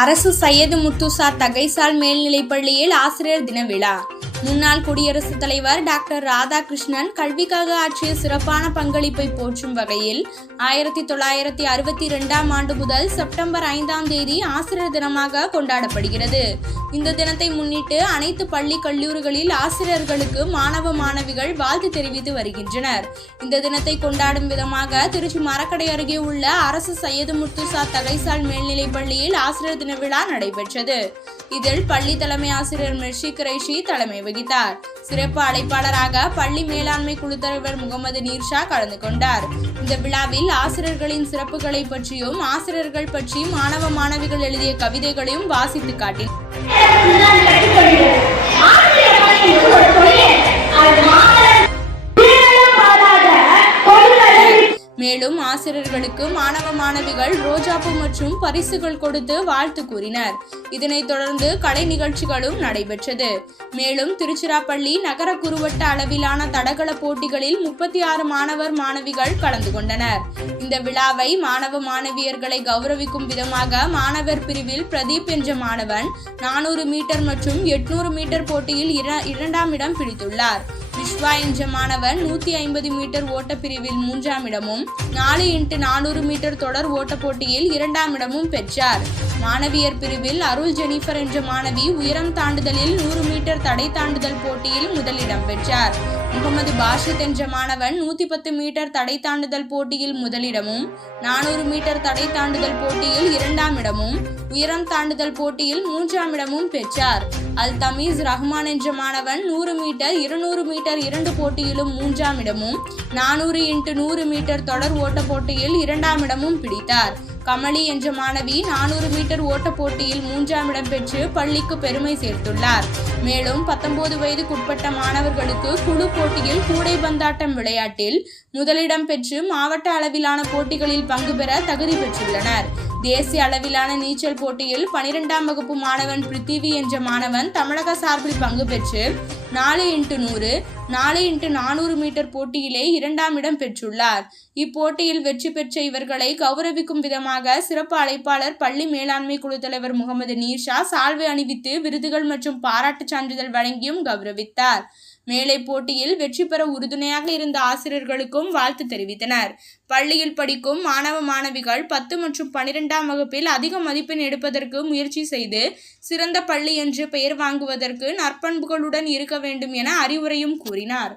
அரசு சையது முத்துசார் தகைசால் மேல்நிலைப்பள்ளியில் ஆசிரியர் தின விழா. முன்னாள் குடியரசுத் தலைவர் டாக்டர் ராதாகிருஷ்ணன் கல்விக்காக ஆற்றிய சிறப்பான பங்களிப்பை போற்றும் வகையில் 1962 ஆண்டு முதல் செப்டம்பர் 5 ஆசிரியர் தினமாக கொண்டாடப்படுகிறது. இந்த தினத்தை முன்னிட்டு அனைத்து பள்ளி கல்லூரிகளில் ஆசிரியர்களுக்கு மாணவ மாணவிகள் வாழ்த்து தெரிவித்து வருகின்றனர். இந்த தினத்தை கொண்டாடும் விதமாக திருச்சி மரக்கடை அருகே உள்ள அரசு சையது முத்துசார் தகைசால் மேல்நிலைப்பள்ளியில் ஆசிரியர் தின விழா நடைபெற்றது. இதில் பள்ளி தலைமை ஆசிரியர் மிர்ஷி குரைஷி தலைமை வகித்தார். சிறப்பு அழைப்பாளராக பள்ளி மேலாண்மை குழு தலைவர் முகமது நீர்ஷா கலந்து கொண்டார். இந்த விழாவில் ஆசிரியர்களின் சிறப்புகளை பற்றியும் ஆசிரியர்கள் பற்றி மாணவ மாணவிகள் எழுதிய கவிதைகளையும் வாசித்து காட்டினார். மேலும் ஆசிரியர்களுக்கு மாணவ மாணவிகள் ரோஜாப்பூ மற்றும் பரிசுகள் கொடுத்து வாழ்த்து கூறினர். இதனைத் தொடர்ந்து கலை நிகழ்ச்சிகளும் நடைபெற்றது. மேலும் திருச்சிராப்பள்ளி நகர குறுவட்ட அளவிலான தடகள போட்டிகளில் 36 மாணவர் மாணவிகள் கலந்து கொண்டனர். இந்த விழாவை மாணவ மாணவியர்களை கௌரவிக்கும் விதமாக மாணவர் பிரிவில் பிரதீப் என்ற மாணவன் 400 மீட்டர் மற்றும் 800 மீட்டர் போட்டியில் 2ஆம் இடம் பிடித்துள்ளார். விஸ்வா என்ற மாணவன் 150 மீட்டர் ஓட்ட பிரிவில் 3ஆம் இடமும் 4x400 மீட்டர் தொடர் ஓட்ட போட்டியில் 2ஆம் இடமும் பெற்றார். மாணவியர் பிரிவில் அருள் ஜெனிஃபர் என்ற மாணவி உயரம் தாண்டுதலில் 100 மீட்டர் தடை தாண்டுதல் போட்டியில் முதலிடம் பெற்றார். முகமது பாஷித் என்ற மாணவன் 110 மீட்டர் தடை தாண்டுதல் போட்டியில் முதலிடமும் 400 மீட்டர் தடை தாண்டுதல் போட்டியில் 2ஆம் இடமும் உயரம் தாண்டுதல் போட்டியில் 3ஆம் இடமும் பெற்றார். அல் தமீஸ் ரஹ்மான் என்ற மாணவன் 100 மீட்டர் 200 மீட்டர் 2 போட்டியிலும் 3ஆம் இடமும் 400x100 மீட்டர் தொடர் ஓட்ட போட்டியில் 2ஆம் இடமும் பிடித்தார். கமலி என்ற மாணவி 400 மீட்டர் ஓட்ட போட்டியில் 3ஆம் இடம் பெற்று பள்ளிக்கு பெருமை சேர்த்துள்ளார். மேலும் 19 வயதுக்குட்பட்ட மாணவர்களுக்கு குழு போட்டியில் கூடைப்பந்தாட்டம் விளையாட்டில் முதலிடம் பெற்று மாவட்ட அளவிலான போட்டிகளில் பங்கு பெற தகுதி பெற்றுள்ளனர். தேசிய அளவிலான நீச்சல் போட்டியில் 12ஆம் வகுப்பு மாணவன் பிருத்திவி என்ற மாணவன் தமிழக சார்பில் பங்கு பெற்று 4x100, 4x400 மீட்டர் போட்டியிலே 2ஆம் இடம் பெற்றுள்ளார். இப்போட்டியில் வெற்றி பெற்ற இவர்களை கௌரவிக்கும் விதமாக சிறப்பு அழைப்பாளர் பள்ளி மேலாண்மை குழு தலைவர் முகமது நீர்ஷா சால்வை அணிவித்து விருதுகள் மற்றும் பாராட்டு சான்றிதழ் வழங்கியும் கௌரவித்தார். மேலை போட்டியில் வெற்றி பெற உறுதுணையாக இருந்த ஆசிரியர்களுக்கும் வாழ்த்து தெரிவித்தனர். பள்ளியில் படிக்கும் மாணவ மாணவிகள் 10 மற்றும் 12ஆம் வகுப்பில் அதிக மதிப்பெண் எடுப்பதற்கு முயற்சி செய்து சிறந்த பள்ளி என்று பெயர் வாங்குவதற்கு நற்பண்புகளுடன் இருக்க வேண்டும் என அறிவுரையும் கூறினார்.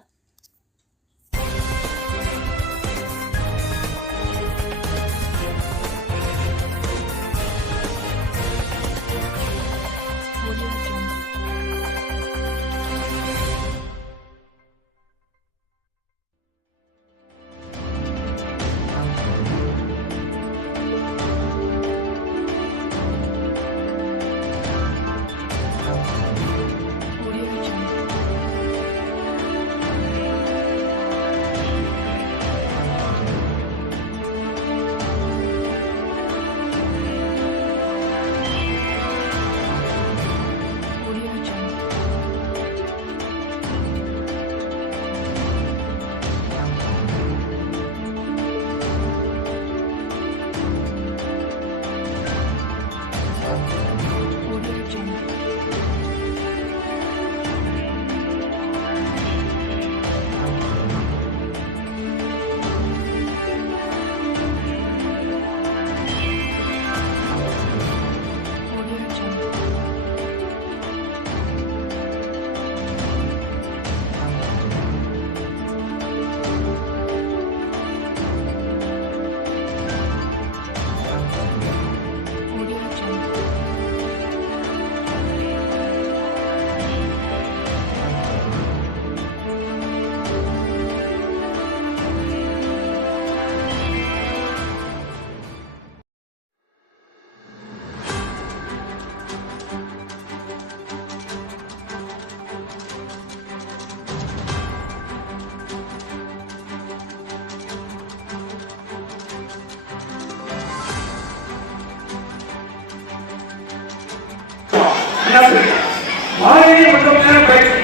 மாணவியை மட்டும் நேரம் பயிற்சி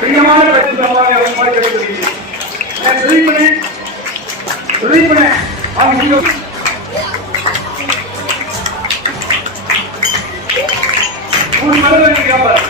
பிரியமான பயிற்சி அவங்க கேட்கிறீங்க அவங்க மூணு மலை கேட்பாரு